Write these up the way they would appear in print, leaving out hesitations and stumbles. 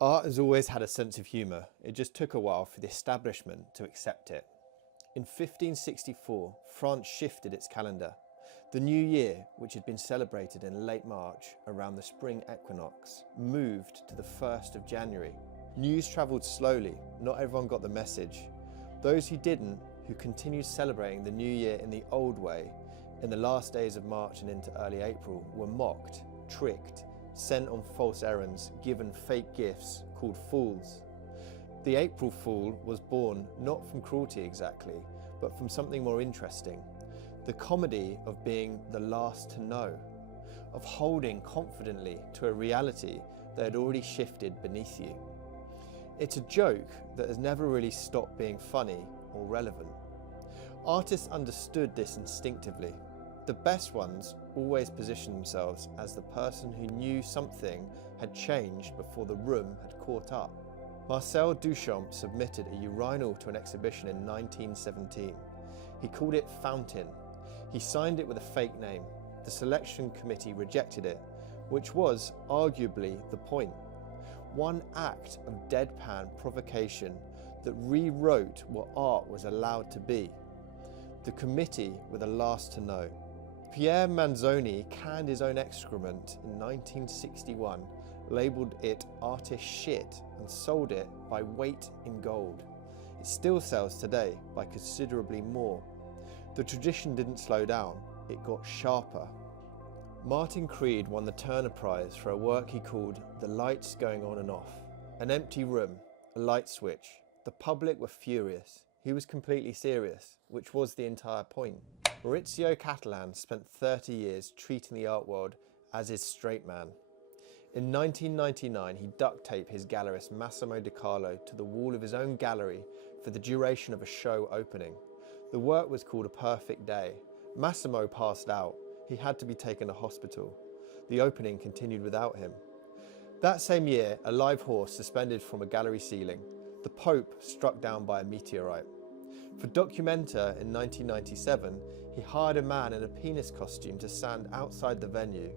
Art has always had a sense of humour, it just took a while for the establishment to accept it. In 1564, France shifted its calendar. The new year, which had been celebrated in late March around the spring equinox, moved to the 1st of January. News travelled slowly, not everyone got the message. Those who didn't, who continued celebrating the new year in the old way, in the last days of March and into early April, were mocked, tricked, sent on false errands, given fake gifts, called fools. The April Fool was born not from cruelty exactly, but from something more interesting. The comedy of being the last to know, of holding confidently to a reality that had already shifted beneath you. It's a joke that has never really stopped being funny or relevant. Artists understood this instinctively. The best ones always positioned themselves as the person who knew something had changed before the room had caught up. Marcel Duchamp submitted a urinal to an exhibition in 1917. He called it Fountain. He signed it with a fake name. The selection committee rejected it, which was arguably the point. One act of deadpan provocation that rewrote what art was allowed to be. The committee were the last to know. Pierre Manzoni canned his own excrement in 1961, labelled it artist shit and sold it by weight in gold. It still sells today by considerably more. The tradition didn't slow down, it got sharper. Martin Creed won the Turner Prize for a work he called The Lights Going On and Off. An empty room, a light switch. The public were furious. He was completely serious, which was the entire point. Maurizio Cattelan spent 30 years treating the art world as his straight man. In 1999, he duct-taped his gallerist Massimo Di Carlo to the wall of his own gallery for the duration of a show opening. The work was called A Perfect Day. Massimo passed out. He had to be taken to hospital. The opening continued without him. That same year, a live horse suspended from a gallery ceiling. The Pope struck down by a meteorite. For Documenta in 1997, he hired a man in a penis costume to stand outside the venue.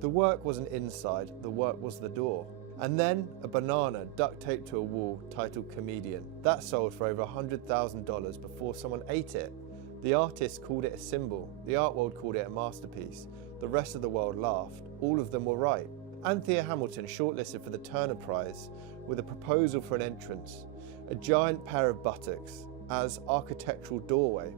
The work wasn't inside, the work was the door. And then a banana duct taped to a wall titled Comedian. That sold for over $100,000 before someone ate it. The artist called it a symbol, the art world called it a masterpiece. The rest of the world laughed. All of them were right. Anthea Hamilton shortlisted for the Turner Prize with a proposal for an entrance, a giant pair of buttocks, as architectural doorway.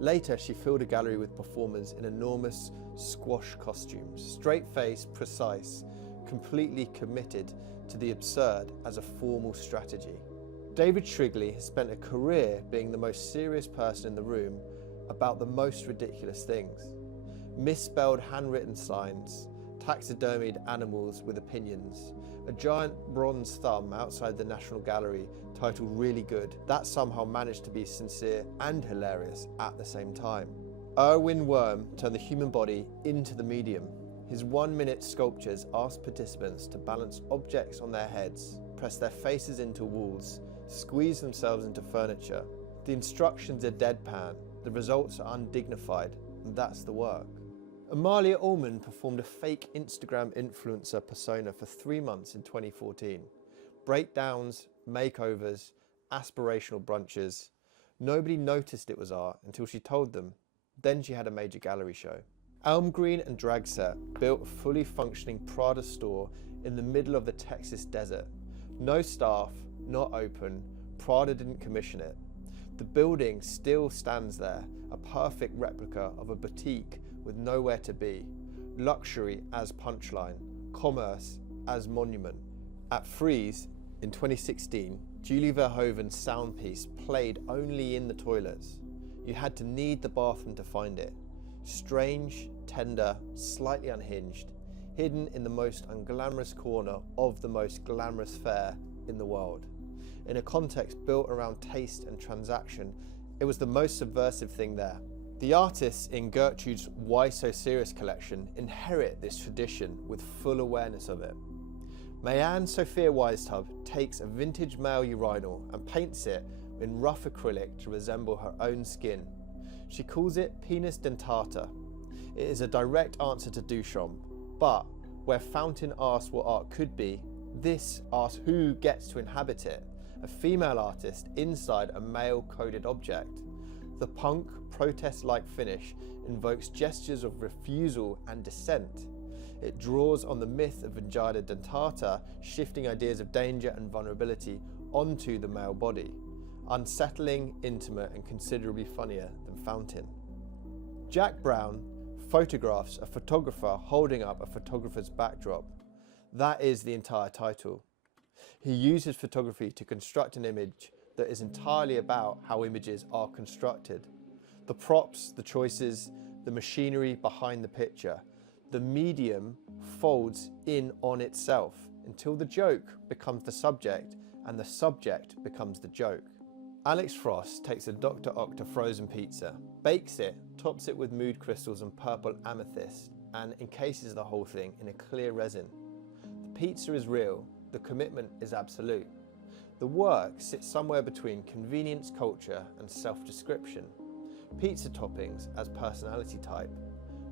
Later, she filled a gallery with performers in enormous squash costumes, straight-faced, precise, completely committed to the absurd as a formal strategy. David Shrigley has spent a career being the most serious person in the room about the most ridiculous things. Misspelled handwritten signs, taxidermied animals with opinions, a giant bronze thumb outside the National Gallery titled Really Good, that somehow managed to be sincere and hilarious at the same time. Erwin Wurm turned the human body into the medium. His 1-minute sculptures asked participants to balance objects on their heads, press their faces into walls, squeeze themselves into furniture. The instructions are deadpan, the results are undignified, and that's the work. Amalia Ullman performed a fake Instagram influencer persona for 3 months in 2014. Breakdowns, makeovers, aspirational brunches. Nobody noticed it was art until she told them. Then she had a major gallery show. Elm Green and Dragset built a fully functioning Prada store in the middle of the Texas desert. No staff, not open, Prada didn't commission it. The building still stands there, a perfect replica of a boutique with nowhere to be. Luxury as punchline, commerce as monument. At Frieze, in 2016, Julie Verhoeven's sound piece played only in the toilets. You had to need the bathroom to find it. Strange, tender, slightly unhinged, hidden in the most unglamorous corner of the most glamorous fair in the world. In a context built around taste and transaction, it was the most subversive thing there. The artists in Gertrude's Why So Serious collection inherit this tradition with full awareness of it. Maayan Sophia Weisstub takes a vintage male urinal and paints it in rough acrylic to resemble her own skin. She calls it penis dentata. It is a direct answer to Duchamp, but where Fountain asked what art could be, This asks who gets to inhabit it, a female artist inside a male-coded object. The punk, protest-like finish invokes gestures of refusal and dissent. It draws on the myth of vagina dentata, shifting ideas of danger and vulnerability onto the male body. Unsettling, intimate, and considerably funnier than Fountain. Jack Brown photographs a photographer holding up a photographer's backdrop. That is the entire title. He uses photography to construct an image that is entirely about how images are constructed. The props, the choices, the machinery behind the picture. The medium folds in on itself until the joke becomes the subject and the subject becomes the joke. Alex Frost takes a Dr. Octa frozen pizza, bakes it, tops it with mood crystals and purple amethyst, and encases the whole thing in a clear resin. The pizza is real, the commitment is absolute. The work sits somewhere between convenience culture and self-description. Pizza toppings as personality type,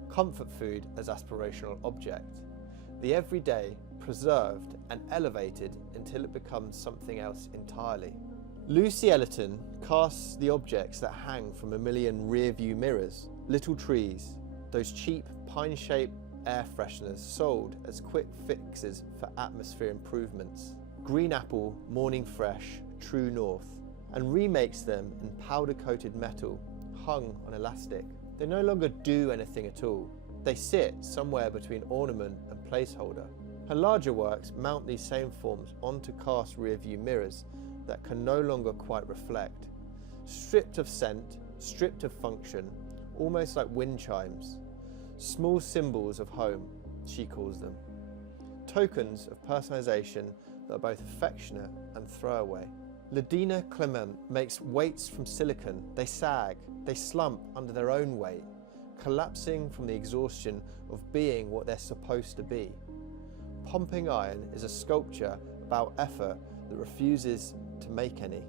comfort food as aspirational object. The everyday preserved and elevated until it becomes something else entirely. Lucy Ellerton casts the objects that hang from a million rear-view mirrors, little trees, those cheap pine-shaped air fresheners sold as quick fixes for atmosphere improvements. Green Apple, Morning Fresh, True North, and remakes them in powder-coated metal, hung on elastic. They no longer do anything at all. They sit somewhere between ornament and placeholder. Her larger works mount these same forms onto cast rear-view mirrors that can no longer quite reflect. Stripped of scent, stripped of function, almost like wind chimes. Small symbols of home, she calls them. Tokens of personalization that are both affectionate and throwaway. Ladina Clément makes weights from silicone. They sag, they slump under their own weight, collapsing from the exhaustion of being what they're supposed to be. Pumping Iron is a sculpture about effort that refuses to make any,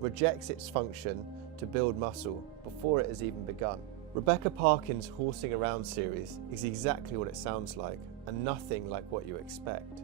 rejects its function to build muscle before it has even begun. Rebecca Parkin's Horsing Around series is exactly what it sounds like, and nothing like what you expect.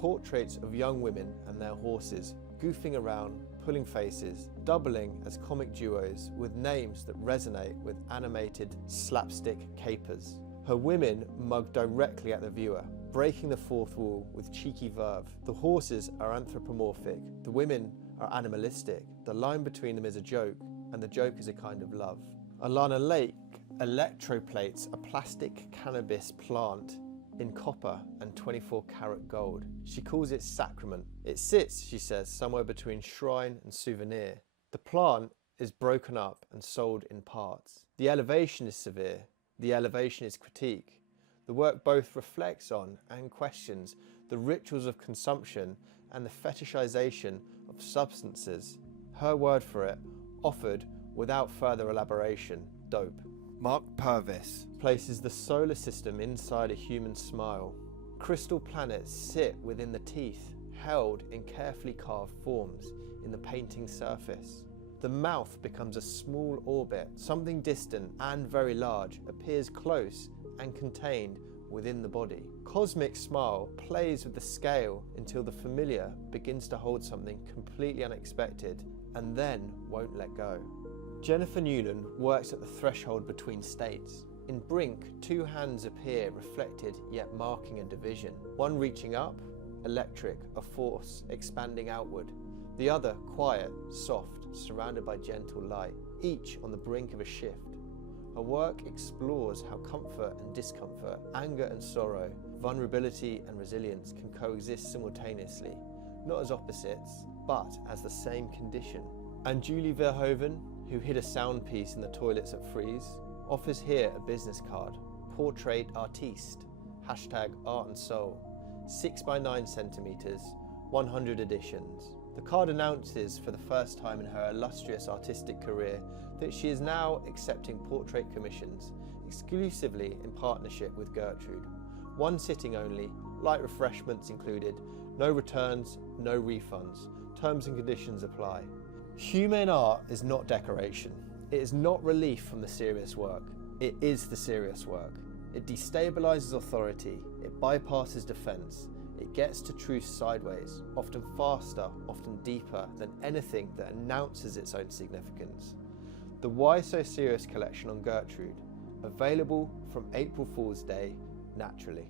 Portraits of young women and their horses, goofing around, pulling faces, doubling as comic duos with names that resonate with animated slapstick capers. Her women mug directly at the viewer, breaking the fourth wall with cheeky verve. The horses are anthropomorphic, the women are animalistic, the line between them is a joke, and the joke is a kind of love. Alana Lake electroplates a plastic cannabis plant in copper and 24-karat gold. She calls it sacrament. It sits, she says, somewhere between shrine and souvenir. The plant is broken up and sold in parts. The elevation is severe. The elevation is critique. The work both reflects on and questions the rituals of consumption and the fetishization of substances. Her word for it, offered without further elaboration, dope. Mark Purves places the solar system inside a human smile. Crystal planets sit within the teeth, held in carefully carved forms in the painting's surface. The mouth becomes a small orbit, something distant and very large appears close and contained within the body. Cosmic Smile plays with the scale until the familiar begins to hold something completely unexpected and then won't let go. Jennifer Nieuwland works at the threshold between states. In Brink, two hands appear reflected yet marking a division. One reaching up, electric, a force expanding outward. The other quiet, soft, surrounded by gentle light, each on the brink of a shift. Her work explores how comfort and discomfort, anger and sorrow, vulnerability and resilience can coexist simultaneously, not as opposites, but as the same condition. And Julie Verhoeven, who hid a sound piece in the toilets at Frieze, offers here a business card, Portrait Artiste, #Art and Soul, 6 by 9 centimeters, 100 editions. The card announces for the first time in her illustrious artistic career that she is now accepting portrait commissions exclusively in partnership with Gertrude. One sitting only, light refreshments included, no returns, no refunds. Terms and conditions apply. Humour in art is not decoration. It is not relief from the serious work. It is the serious work. It destabilizes authority. It bypasses defense. It gets to truth sideways, often faster, often deeper than anything that announces its own significance. The Why So Serious collection on Gertrude, available from April Fool's Day, naturally.